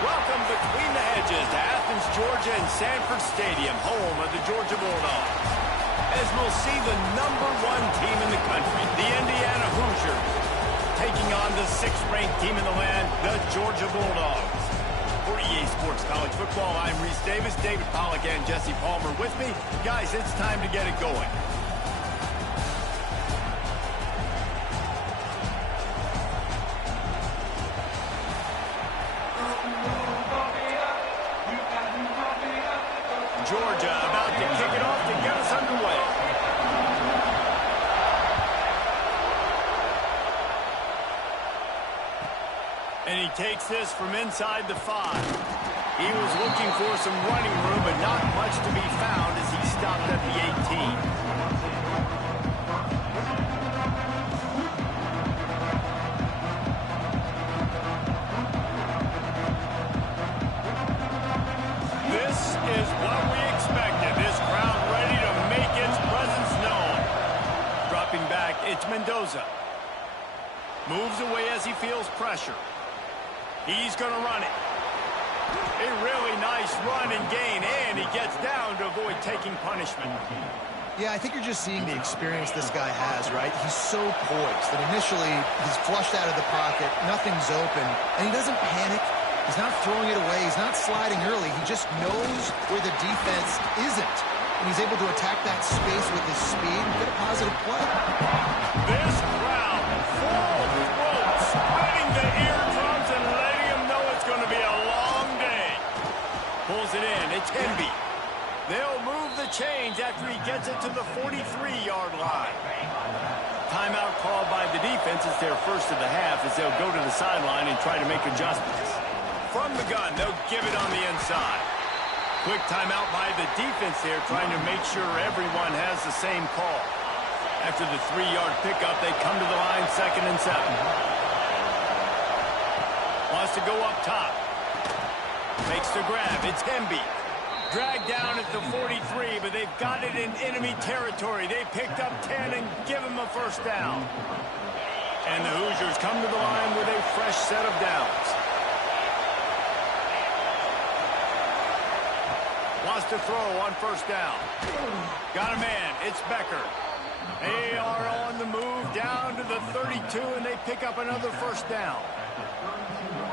Welcome between the hedges to Athens, Georgia and Sanford Stadium, home of the Georgia Bulldogs. As we'll see the #1 team in the country, the Indiana Hoosiers, taking on the 6th-ranked team in the land, the Georgia Bulldogs. For EA Sports College Football, I'm Reese Davis, David Pollack and Jesse Palmer with me. Guys, it's time to get it going. Georgia about to kick it off to get us underway. And he takes this from inside the 5. He was looking for some running room, but not much to be found as he stopped at the 18. It's Mendoza. Moves away as he feels pressure. He's going to run it. A really nice run and gain, and he gets down to avoid taking punishment. Yeah, I think you're just seeing the experience this guy has, right? He's so poised that initially he's flushed out of the pocket, nothing's open, and he doesn't panic. He's not throwing it away. He's not sliding early. He just knows where the defense isn't. And he's able to attack that space with his speed and get a positive play. This crowd, full throat, spreading the eardrums and letting him know it's going to be a long day. Pulls it in. It's Hemby. They'll move the chains after he gets it to the 43-yard line. Timeout called by the defense. It's their first of the half as they'll go to the sideline and try to make adjustments. From the gun, they'll give it on the inside. Quick timeout by the defense there, trying to make sure everyone has the same call. After the 3-yard pickup, they come to the line 2nd and 7. Wants to go up top. Makes the grab. It's Hemby. Dragged down at the 43, but they've got it in enemy territory. They picked up 10 and give him a first down. And the Hoosiers come to the line with a fresh set of downs. Wants to throw on first down. Got a man. It's Becker. They are on the move down to the 32, and they pick up another first down.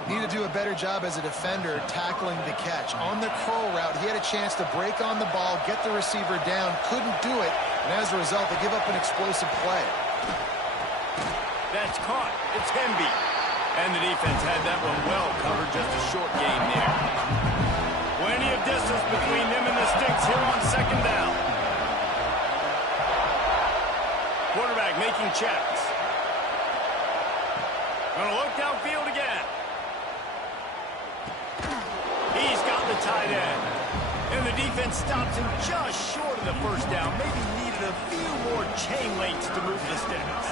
Need to do a better job as a defender tackling the catch. On the curl route, he had a chance to break on the ball, get the receiver down, couldn't do it, and as a result, they give up an explosive play. That's caught. It's Hemby. And the defense had that one well covered, just a short gain there. Plenty of distance between them and the sticks here on 2nd down. Quarterback making checks. Gonna look downfield again. He's got the tight end. And the defense stops him just short of the first down. Maybe needed a few more chain links to move the sticks.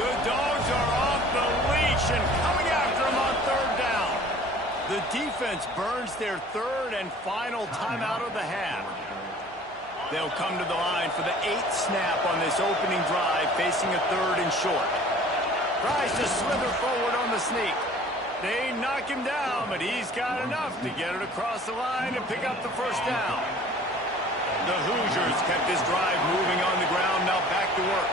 The Dogs are off the leash and coming after him on 3rd down. The defense burns their 3rd and final timeout of the half. They'll come to the line for the 8th snap on this opening drive, facing a 3rd and short. Tries to slither forward on the sneak. They knock him down, but he's got enough to get it across the line and pick up the first down. The Hoosiers kept this drive moving on the ground, now back to work.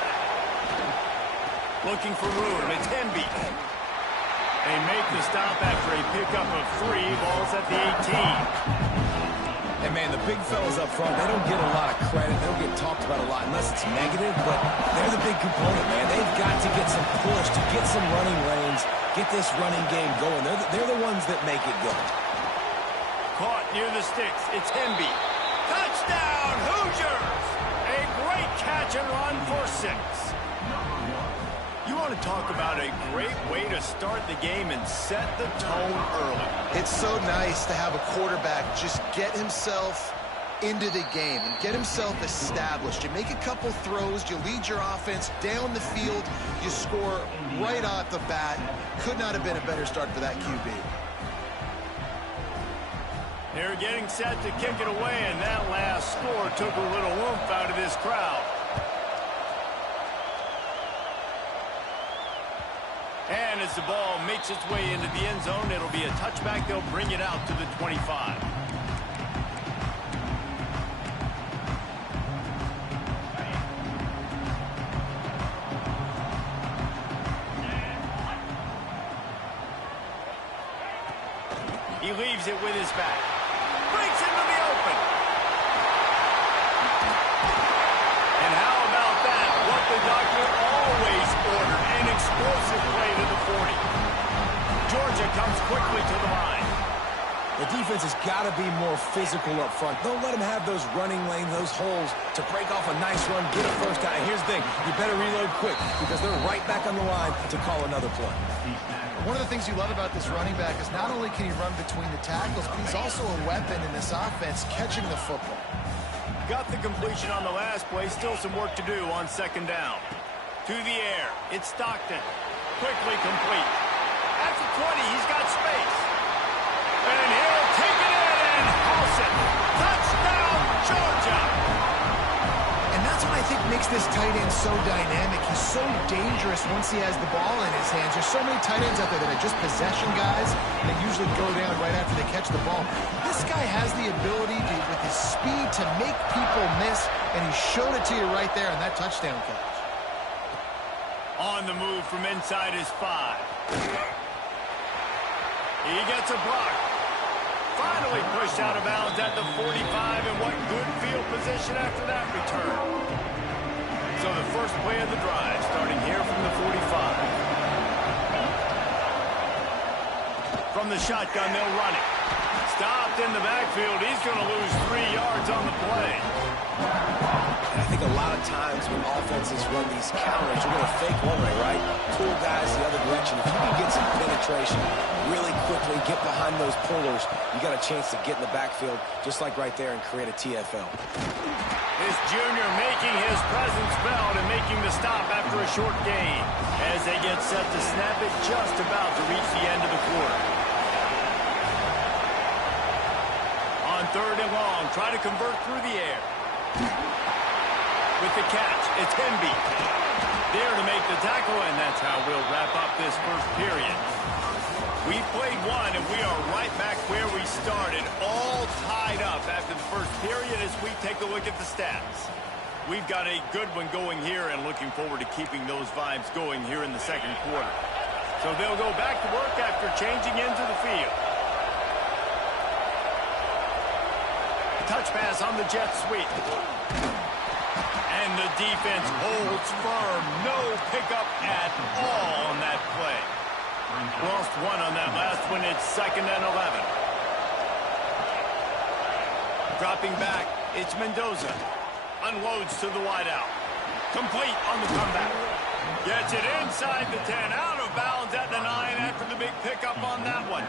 Looking for room. It's Hemby. They make the stop after a pickup of 3. Ball's at the 18. And, man, the big fellas up front, they don't get a lot of credit. They don't get talked about a lot unless it's negative, but they're the big component, man. They've got to get some push, to get some running lanes, get this running game going. They're the ones that make it go. Caught near the sticks. It's Hemby. Touchdown, Hoosiers! A great catch and run for 6. You want to talk about a great way to start the game and set the tone early. It's so nice to have a quarterback just get himself into the game and get himself established. You make a couple throws, you lead your offense down the field, you score right off the bat. Could not have been a better start for that QB. They're getting set to kick it away, and that last score took a little oomph out of this crowd. And as the ball makes its way into the end zone, it'll be a touchback. They'll bring it out to the 25. He leaves it with his back. Breaks into the open. And how about that? What the doctor always ordered. An explosive play to the 40. Georgia comes quickly to the line. The defense has got to be more physical up front. Don't let them have those running lanes, those holes to break off a nice run, get a first down. And here's the thing, you better reload quick because they're right back on the line to call another play. One of the things you love about this running back is not only can he run between the tackles, but he's also a weapon in this offense catching the football. Got the completion on the last play. Still some work to do on second down. To the air. It's Stockton. Quickly complete. At the 20, he's got space. And he'll take it in and house it. Touchdown, Georgia! And that's what I think makes this tight end so dynamic. He's so dangerous once he has the ball in his hands. There's so many tight ends out there that are just possession guys, and they usually go down right after they catch the ball. This guy has the ability to, with his speed, to make people miss, and he showed it to you right there in that touchdown catch. On the move from inside his 5. He gets a block. Finally pushed out of bounds at the 45, and what good field position after that return. So the first play of the drive, starting here from the 45. From the shotgun, they'll run it. Stopped in the backfield. He's going to lose 3 yards on the play. And I think a lot of times when offenses run these counters, you're going to fake one way, right? Pull guys the other direction. If you can get some penetration really quickly, get behind those pullers, you got a chance to get in the backfield, just like right there, and create a TFL. This junior making his presence felt and making the stop after a short gain as they get set to snap it just about to reach the end of the quarter. On 3rd and long, try to convert through the air. With the catch, it's Hemby. There to make the tackle, and that's how we'll wrap up this first period. We've played one, and we are right back where we started, all tied up after the first period as we take a look at the stats. We've got a good one going here and looking forward to keeping those vibes going here in the second quarter. So they'll go back to work after changing into the field. Touch pass on the jet sweep. And the defense holds firm. No pickup at all on that play. Lost 1 on that last one. It's 2nd and 11. Dropping back, it's Mendoza. Unloads to the wideout. Complete on the comeback. Gets it inside the 10. Out of bounds at the 9 after the big pickup on that one.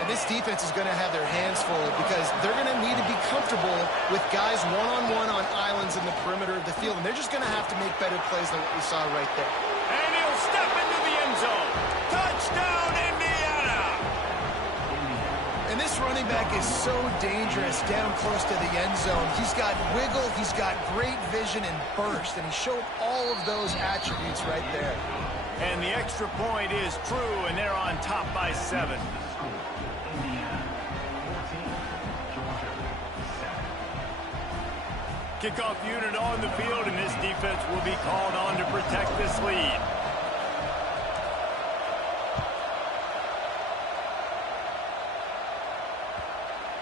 And this defense is going to have their hands full because they're going to need to be comfortable with guys one-on-one on islands in the perimeter of the field. And they're just going to have to make better plays than what we saw right there. And he'll step into the end zone. Touchdown, Indiana! And this running back is so dangerous down close to the end zone. He's got wiggle, he's got great vision and burst, and he showed all of those attributes right there. And the extra point is true, and they're on top by 7. Kickoff unit on the field, and this defense will be called on to protect this lead.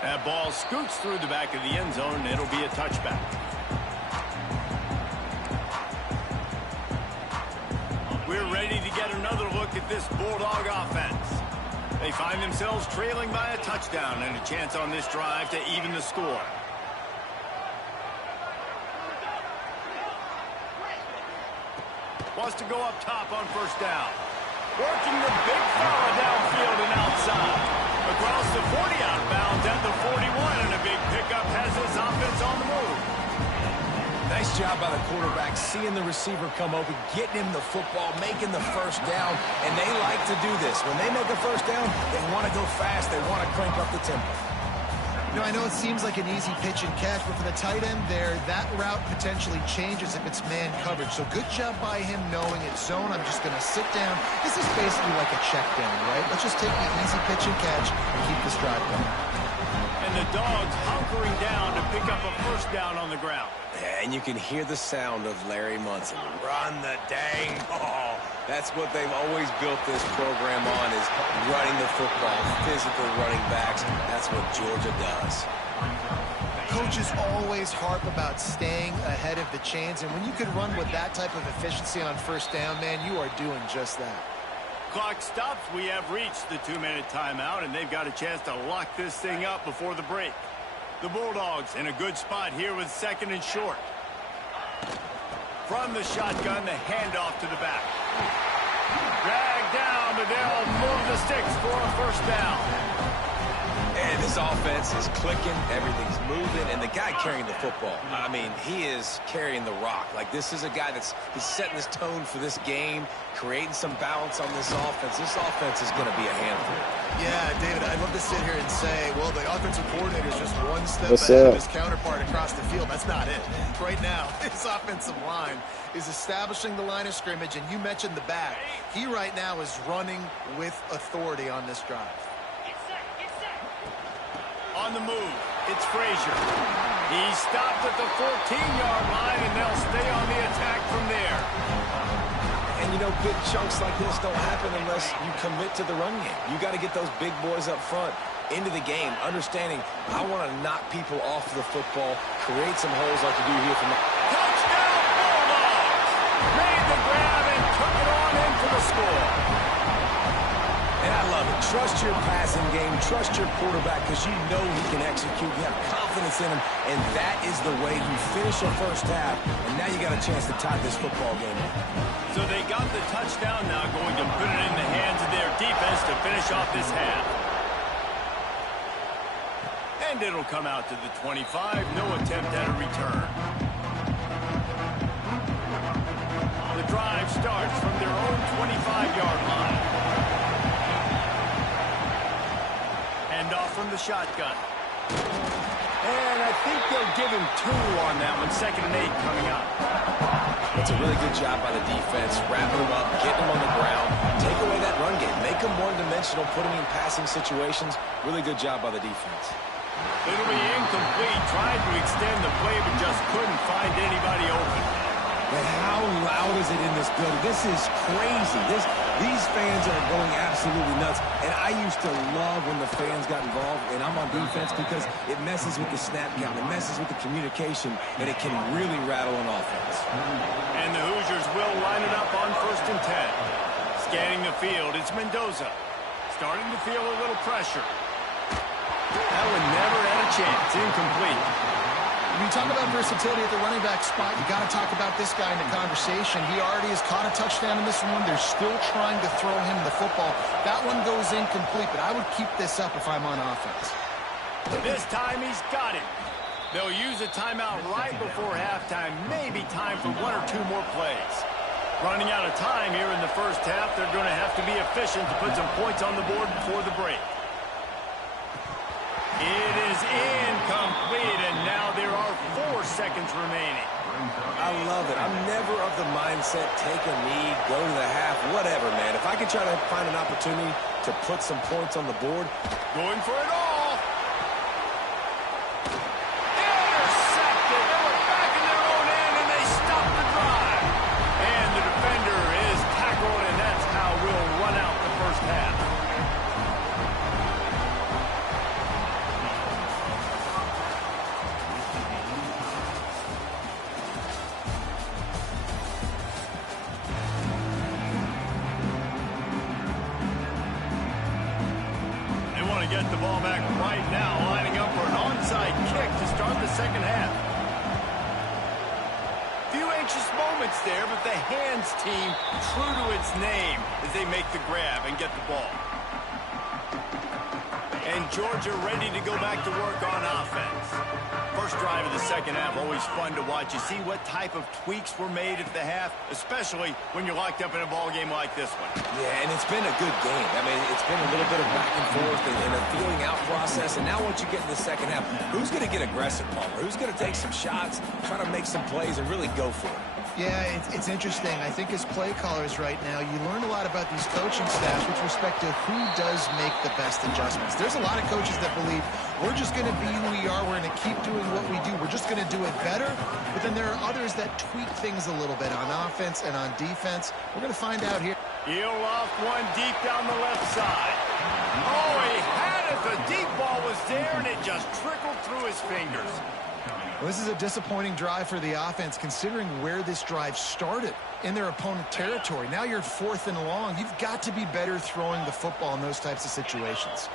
That ball scoots through the back of the end zone, and it'll be a touchback. We're ready to get another look at this Bulldog offense. They find themselves trailing by a touchdown and a chance on this drive to even the score. Wants to go up top on first down. Working the big fella downfield and outside. Across the 40 outbounds at the 41, and a big pickup has his offense on the move. Nice job by the quarterback, seeing the receiver come open, getting him the football, making the first down, and they like to do this. When they make a first down, they want to go fast, they want to crank up the tempo. You know, I know it seems like an easy pitch and catch, but for the tight end there, that route potentially changes if it's man coverage. So good job by him knowing it's zone. I'm just going to sit down. This is basically like a check down, right? Let's just take the easy pitch and catch and keep this drive going. And the Dogs hunkering down to pick up a first down on the ground. And you can hear the sound of Larry Munson. Run the dang ball. That's what they've always built this program on, is running the football, physical running backs. That's what Georgia does. Coaches always harp about staying ahead of the chains, and when you can run with that type of efficiency on first down, man, you are doing just that. Clock stops. We have reached the 2-minute timeout, and they've got a chance to lock this thing up before the break. The Bulldogs in a good spot here with second and short. From the shotgun, the handoff to the back. Drag down, but they'll move the sticks for a first down. And this offense is clicking, everything's moving, and the guy carrying the football, I mean, he is carrying the rock. Like, this is a guy he's setting this tone for this game, creating some balance on this offense. This offense is going to be a handful. Yeah, David, I'd love to sit here and say, well, the offensive coordinator is just one step ahead of his counterpart across the field. That's not it. Right now, his offensive line is establishing the line of scrimmage, and you mentioned the back. He right now is running with authority on this drive. On the move, it's Frazier. He stopped at the 14-yard line, and they'll stay on the attack from there. And, you know, big chunks like this don't happen unless you commit to the run game. You got to get those big boys up front into the game, understanding I want to knock people off the football, create some holes like you do here from the... Touchdown, Bulldogs! Made the grab and took it on in for the score. And I love it. Trust your passing game. Trust your quarterback, because you know he can execute. You have confidence in him, and that is the way you finish a first half. And now you got a chance to tie this football game up. So they got the touchdown, now going to put it in the hands of their defense to finish off this half. And it'll come out to the 25. No attempt at a return. The drive starts from their own 25-yard line. Off from the shotgun. And I think they'll give him 2 on that one. 2nd and 8 coming up. That's a really good job by the defense. Wrapping him up, getting him on the ground. Take away that run game. Make him one-dimensional, put him in passing situations. Really good job by the defense. It'll be incomplete. Tried to extend the play, but just couldn't find anybody open. And how loud is it in this building? This is crazy. These fans are going absolutely nuts. And I used to love when the fans got involved, and I'm on defense, because it messes with the snap count. It messes with the communication, and it can really rattle an offense. And the Hoosiers will line it up on 1st and 10. Scanning the field, it's Mendoza. Starting to feel a little pressure. That one never had a chance. Incomplete. When you talk about versatility at the running back spot, you got to talk about this guy in the conversation. He already has caught a touchdown in this one. They're still trying to throw him the football. That one goes incomplete, but I would keep this up if I'm on offense. This time he's got it. They'll use a timeout right before halftime. Maybe time for 1 or 2 more plays. Running out of time here in the first half. They're going to have to be efficient to put some points on the board before the break. It is incomplete, and now there are 4 seconds remaining. I love it. I'm never of the mindset, take a knee, go to the half, whatever, man. If I can try to find an opportunity to put some points on the board. Going for it all. Intercepted. They were back first half. They want to get the ball back right now, lining up for an onside kick to start the second half. Few anxious moments there, but the hands team true to its name as they make the grab and get the ball. And Georgia ready to go back to work on offense. First drive of the second half, always fun to watch. You see what type of tweaks were made at the half, especially when you're locked up in a ball game like this one. Yeah, and it's been a good game. I mean, it's been a little bit of back and forth and a feeling out process. And now once you get in the second half, who's going to get aggressive, Palmer? Who's going to take some shots, try to make some plays, and really go for it? Yeah, it's interesting. I think as play callers right now, you learn a lot about these coaching staffs with respect to who does make the best adjustments. There's a lot of coaches that believe we're just going to be who we are. We're going to keep doing what we do. We're just going to do it better. But then there are others that tweak things a little bit on offense and on defense. We're going to find out here. He'll off one deep down the left side. Oh, he had it. The deep ball was there, and it just trickled through his fingers. Well, this is a disappointing drive for the offense, considering where this drive started in their opponent territory. Now you're 4th and long. You've got to be better throwing the football in those types of situations.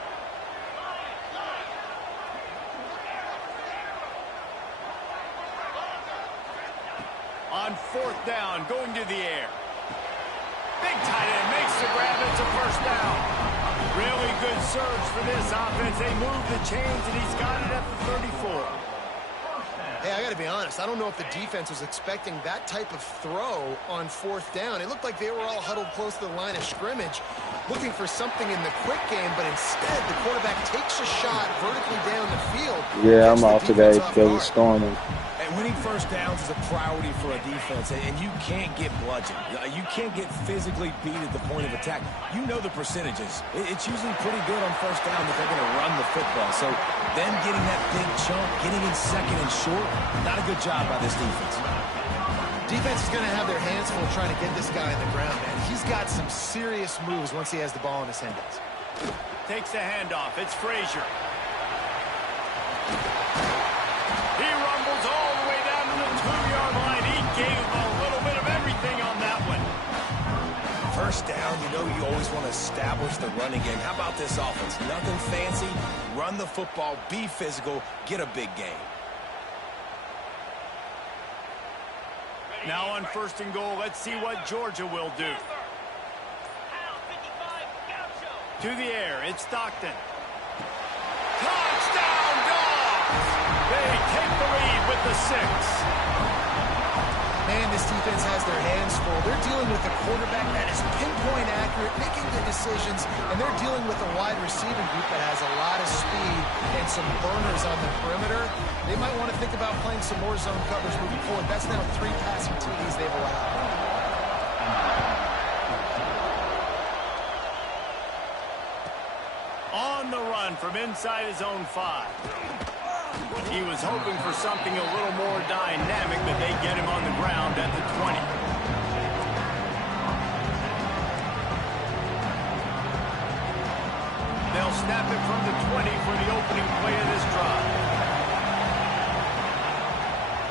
On 4th down, going to the air. Big tight end makes the grab. It's a first down. Really good surge for this offense. They move the chains, and he's got it at the 34. Hey, I got to be honest. I don't know if the defense was expecting that type of throw on 4th down. It looked like they were all huddled close to the line of scrimmage, looking for something in the quick game, but instead the quarterback takes a shot vertically down the field. Yeah, I'm off today because it's storming. And winning first downs is a priority for a defense, and you can't get bludgeoned. You can't get physically beat at the point of attack. You know the percentages. It's usually pretty good on first down that they're going to run the football. So them getting that big chunk, getting in second and short, not a good job by this defense. Defense is going to have their hands full trying to get this guy on the ground, man. He's got some serious moves once he has the ball in his hands. Takes the handoff. It's Frazier. He rumbles all the way down to the 2-yard line. He gave him a little bit of everything on that one. First down, you know you always want to establish the running game. How about this offense? Nothing fancy. Run the football, be physical, get a big game. Now on 1st and goal, let's see what Georgia will do. To the air, it's Stockton. Touchdown, Dogs! They take the lead with the 6. Man, this defense has their hands full. They're dealing with a quarterback that is pinpoint accurate, making good decisions, and they're dealing with a wide receiving group that has a lot of speed and some burners on the perimeter. They might want to think about playing some more zone coverage moving forward. That's now 3 passing TDs they've allowed. On the run from inside his own 5. He was hoping for something a little more dynamic, but they get him on the ground at the 20. They'll snap it from the 20 for the opening play of this drive.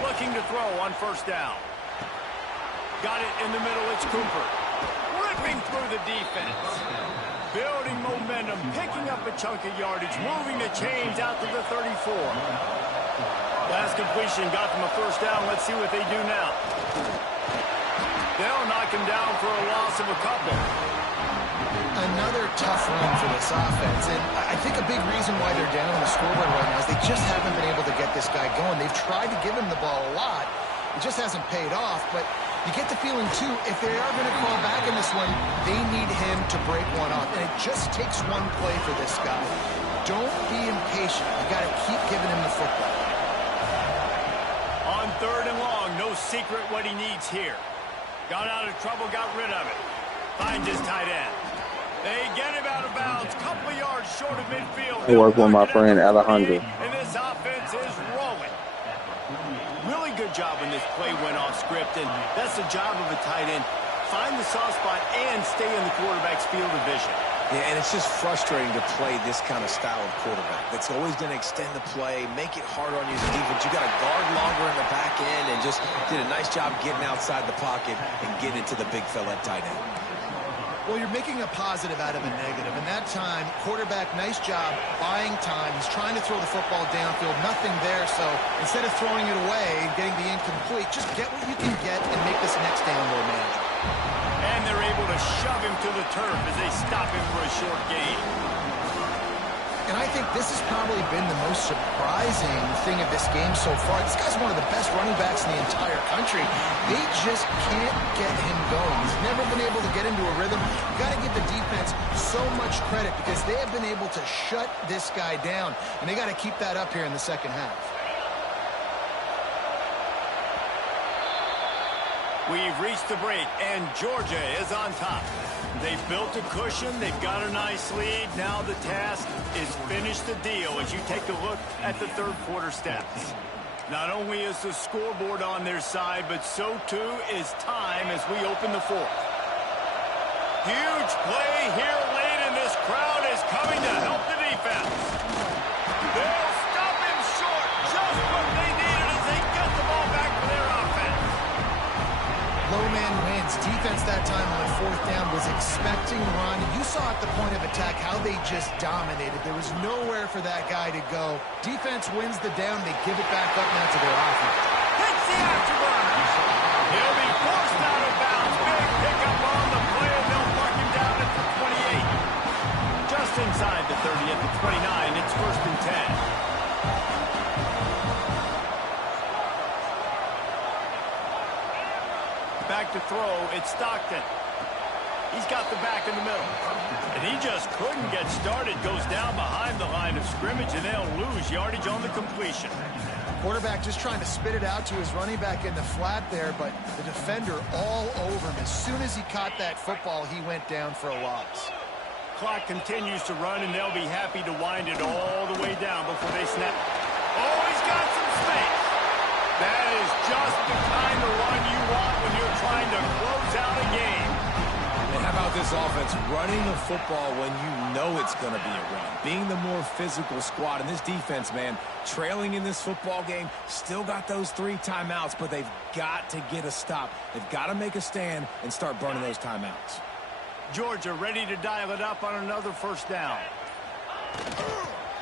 Looking to throw on 1st down. Got it in the middle, it's Cooper. Ripping through the defense. Building momentum, picking up a chunk of yardage, moving the chains out to the 34. Last completion got them a 1st down. Let's see what they do now. They'll knock him down for a loss of a couple. Another tough run for this offense, and I think a big reason why they're down on the scoreboard right now is they just haven't been able to get this guy going. They've tried to give him the ball a lot. It just hasn't paid off, but you get the feeling, too, if they are going to crawl back in this one, they need him to break one off. And it just takes one play for this guy. Don't be impatient. You got to keep giving him the football. On 3rd and long, no secret what he needs here. Got out of trouble, got rid of it. Finds his tight end. They get him out of bounds. Couple of yards short of midfield. I work with my friend Alejandro. And this offense is rolling. Really good job when this play went off script, and that's the job of a tight end. Find the soft spot and stay in the quarterback's field of vision. Yeah, and it's just frustrating to play this kind of style of quarterback. That's always going to extend the play, make it hard on you as a defense. You got to guard longer in the back end and just did a nice job getting outside the pocket and getting it to the big fella at tight end. Well, you're making a positive out of a negative. And that time, quarterback, nice job buying time. He's trying to throw the football downfield. Nothing there. So instead of throwing it away and getting the incomplete, just get what you can get and make this next down more manageable. And they're able to shove him to the turf as they stop him for a short gain. And I think this has probably been the most surprising thing of this game so far. This guy's one of the best running backs in the entire country. They just can't get him going. He's never been able to get into a rhythm. You got to give the defense so much credit because they have been able to shut this guy down. And they got to keep that up here in the second half. We've reached the break, and Georgia is on top. They've built a cushion. They've got a nice lead. Now the task is finish the deal as you take a look at the third quarter stats. Not only is the scoreboard on their side, but so too is time as we open the fourth. Huge play here late, and this crowd is coming to help the defense. They'll stop him short. Just what they needed as they get the ball back for their offense. Low man wins. Defense that time on fourth down was expecting run. You saw at the point of attack how they just dominated. There was nowhere for that guy to go. Defense wins the down. They give it back up now to their offense. Hits the afterburner. He'll be forced out of bounds. Big pickup on the play, and they'll mark him down at the 28. Just inside the 30 at the 29. It's first and 10. Back to throw, it's Stockton. He's got the back in the middle. And he just couldn't get started. Goes down behind the line of scrimmage, and they'll lose yardage on the completion. Quarterback just trying to spit it out to his running back in the flat there, but the defender all over him. As soon as he caught that football, he went down for a loss. Clock continues to run, and they'll be happy to wind it all the way down before they snap. Oh, he's got some space. That is just the kind of run you want when you're trying to close out a game. And how about this offense running the football when you know it's going to be a run? Being the more physical squad. And this defense, man, trailing in this football game, still got those 3 timeouts, but they've got to get a stop. They've got to make a stand and start burning those timeouts. Georgia ready to dial it up on another first down.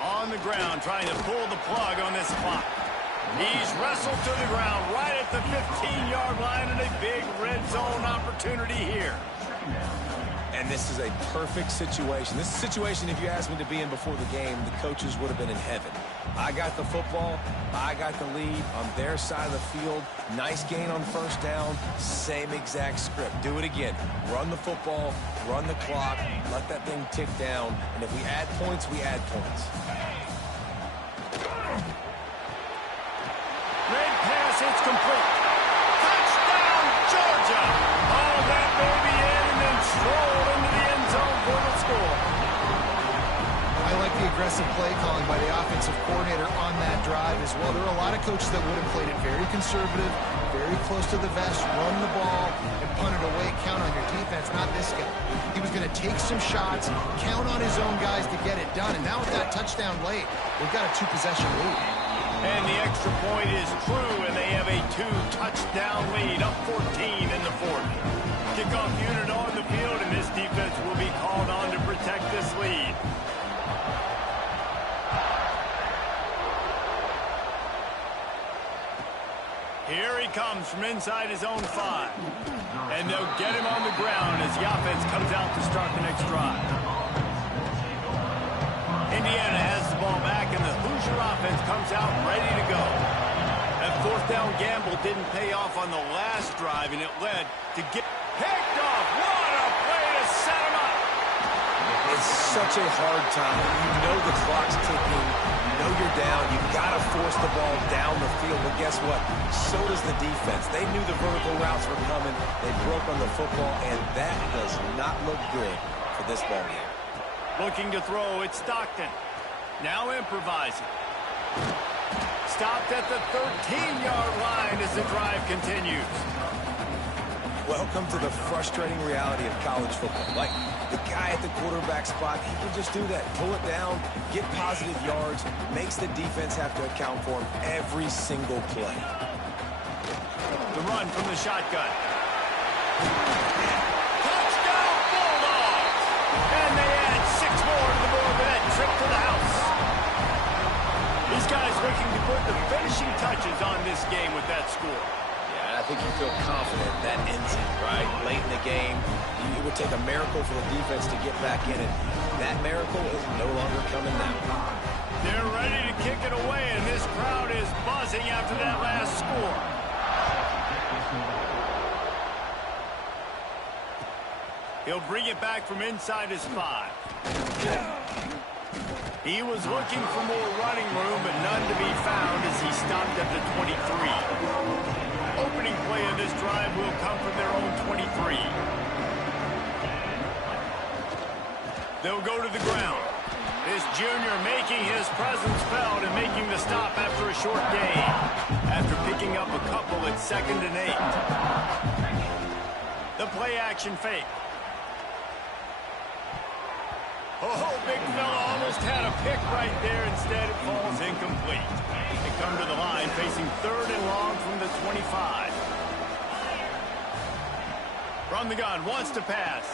On the ground, trying to pull the plug on this clock. He's wrestled to the ground right at the 15-yard line, and a big red zone opportunity here. And this is a perfect situation. This is a situation, if you asked me to be in before the game, the coaches would have been in heaven. I got the football. I got the lead on their side of the field. Nice gain on first down. Same exact script. Do it again. Run the football, run the clock, let that thing tick down. And if we add points, we add points. Red pass, it's complete. Touchdown, Georgia. Oh, that baby in and then strolled into the end zone for the score. I like the aggressive play calling by the offensive coordinator on that drive as well. There are a lot of coaches that would have played it very conservative, very close to the vest, run the ball, and punt it away, count on your defense. Not this guy. He was going to take some shots, count on his own guys to get it done. And now with that touchdown late, they've got a 2-possession lead. And the extra point is true, and they have a 2-touchdown lead, up 14 in the fourth. Kickoff unit on the field, and this defense will be called on to protect this lead. Here he comes from inside his own 5. And they'll get him on the ground as the offense comes out to start the next drive. Indiana has the ball back, and the Hoosier offense comes out ready to go. That fourth down gamble didn't pay off on the last drive, and it led to get picked off. What a play to set him up. It's such a hard time. You know the clock's ticking. You know you're down. You've got to force the ball down the field. But guess what? So does the defense. They knew the vertical routes were coming. They broke on the football, and that does not look good for this ball game. Looking to throw, it's Stockton. Now improvising. Stopped at the 13-yard line as the drive continues. Welcome to the frustrating reality of college football. Like, The guy at the quarterback spot, he can just do that. Pull it down, get positive yards, makes the defense have to account for him every single play. The run from the shotgun. Touchdown, Bulldogs! And they add 6 more to the board with that trip to the house. These guys looking to put the finishing touches on this game with that score. Yeah, I think you feel confident that ends it, right? Late in the game, it would take a miracle for the defense to get back in it. That miracle is no longer coming now. They're ready to kick it away, and this crowd is buzzing after that last score. He'll bring it back from inside his 5. He was looking for more running room, but none to be found as he stopped at the 23. Opening play of this drive will come from their own 23. They'll go to the ground. This junior making his presence felt and making the stop after a short gain. After picking up a couple at 2nd and 8. The play action fake. Oh, big fella almost had a pick right there. Instead, it falls incomplete. They come to the line facing 3rd and long from the 25. From the gun, wants to pass.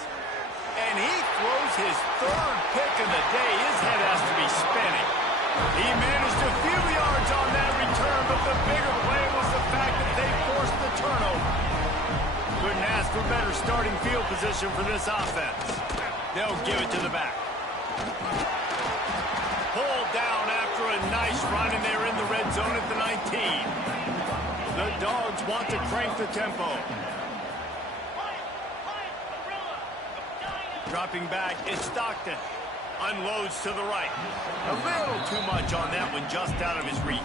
And he throws his 3rd pick of the day. His head has to be spinning. He managed a few yards on that return, but the bigger play was the fact that they forced the turnover. Couldn't ask for better starting field position for this offense. They'll give it to the back. Pulled down after a nice run, and they're in the red zone at the 19. The Dogs want to crank the tempo. Dropping back, it's Stockton. Unloads to the right. A little too much on that one, just out of his reach.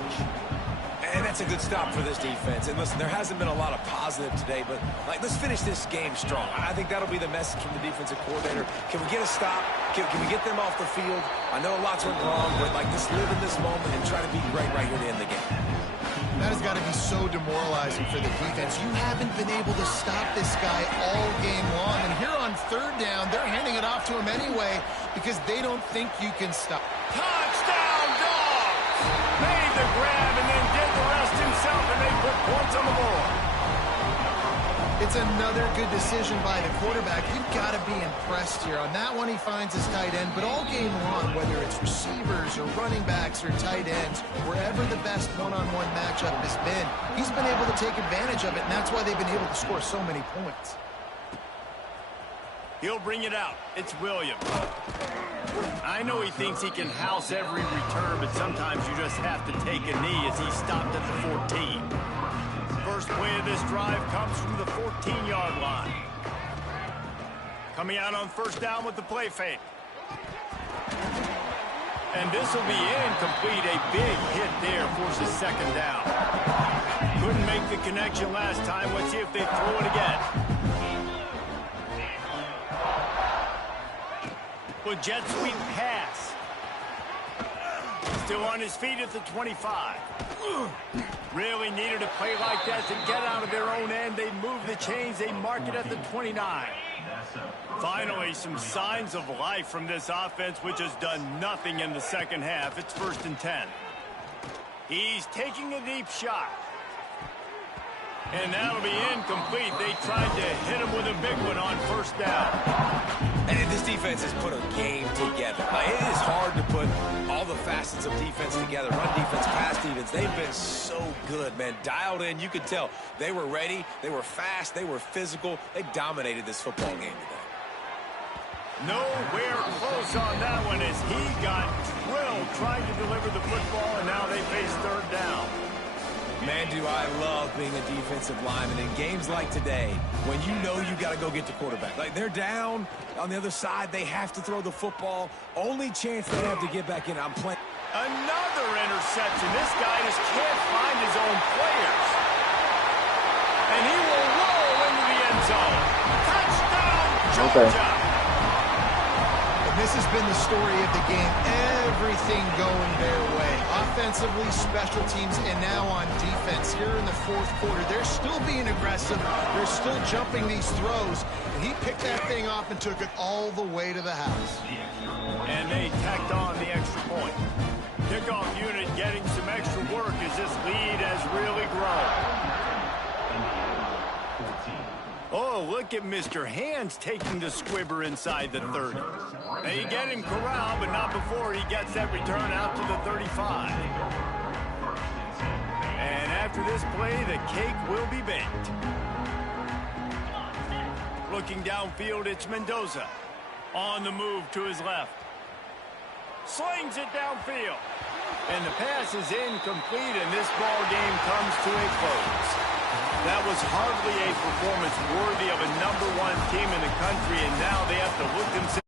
And that's a good stop for this defense. And listen, there hasn't been a lot of positive today, but let's finish this game strong. I think that'll be the message from the defensive coordinator. Can we get a stop? Can we get them off the field? I know lots went wrong, but just live in this moment and try to be great right here to end the game. That has got to be so demoralizing for the defense. You haven't been able to stop this guy all game long. And here on 3rd down, they're handing it off to him anyway because they don't think you can stop. Touchdown, Dogs! Made the grab and then did the rest himself, and they put points on the board. It's another good decision by the quarterback. You've got to be impressed here. On that one, he finds his tight end. But all game long, whether it's receivers or running backs or tight ends, wherever the best one-on-one matchup has been, he's been able to take advantage of it, and that's why they've been able to score so many points. He'll bring it out. It's Williams. I know he thinks he can house every return, but sometimes you just have to take a knee as he stopped at the 14. First play of this drive comes from the 14-yard line. Coming out on 1st down with the play fake. And this will be incomplete. A big hit there forces 2nd down. Couldn't make the connection last time. Let's see if they throw it again. With jet sweep pass. Still on his feet at the 25. Really needed a play like that to get out of their own end. They move the chains. They mark it at the 29. Finally, some signs of life from this offense, which has done nothing in the 2nd half. It's 1st and 10. He's taking a deep shot. And that'll be incomplete. They tried to hit him with a big one on 1st down. And this defense has put a game together. It is hard to put all the facets of defense together. Run defense, pass defense. They've been so good, man. Dialed in. You could tell they were ready. They were fast. They were physical. They dominated this football game today. Nowhere close on that one as he got drilled trying to deliver the football, and now they face 3rd down. Man, do I love being a defensive lineman in games like today when you know you got to go get the quarterback. They're down on the other side. They have to throw the football. Only chance they have to get back in. I'm playing. Another interception. This guy just can't find his own players. And he will roll into the end zone. Touchdown, Georgia. And this has been the story of the game. Everything going their way. Offensively, special teams, and now on defense. Here in the fourth quarter, they're still being aggressive. They're still jumping these throws. And he picked that thing off and took it all the way to the house. And they tacked on the extra point. Kickoff unit getting some extra work as this lead has really grown. Oh, look at Mr. Hands taking the squibber inside the 30. They get him corralled, but not before he gets that return out to the 35. And after this play, the cake will be baked. Looking downfield, it's Mendoza. On the move to his left. Slings it downfield. And the pass is incomplete, and this ball game comes to a close. That was hardly a performance worthy of a #1 team in the country, and now they have to look themselves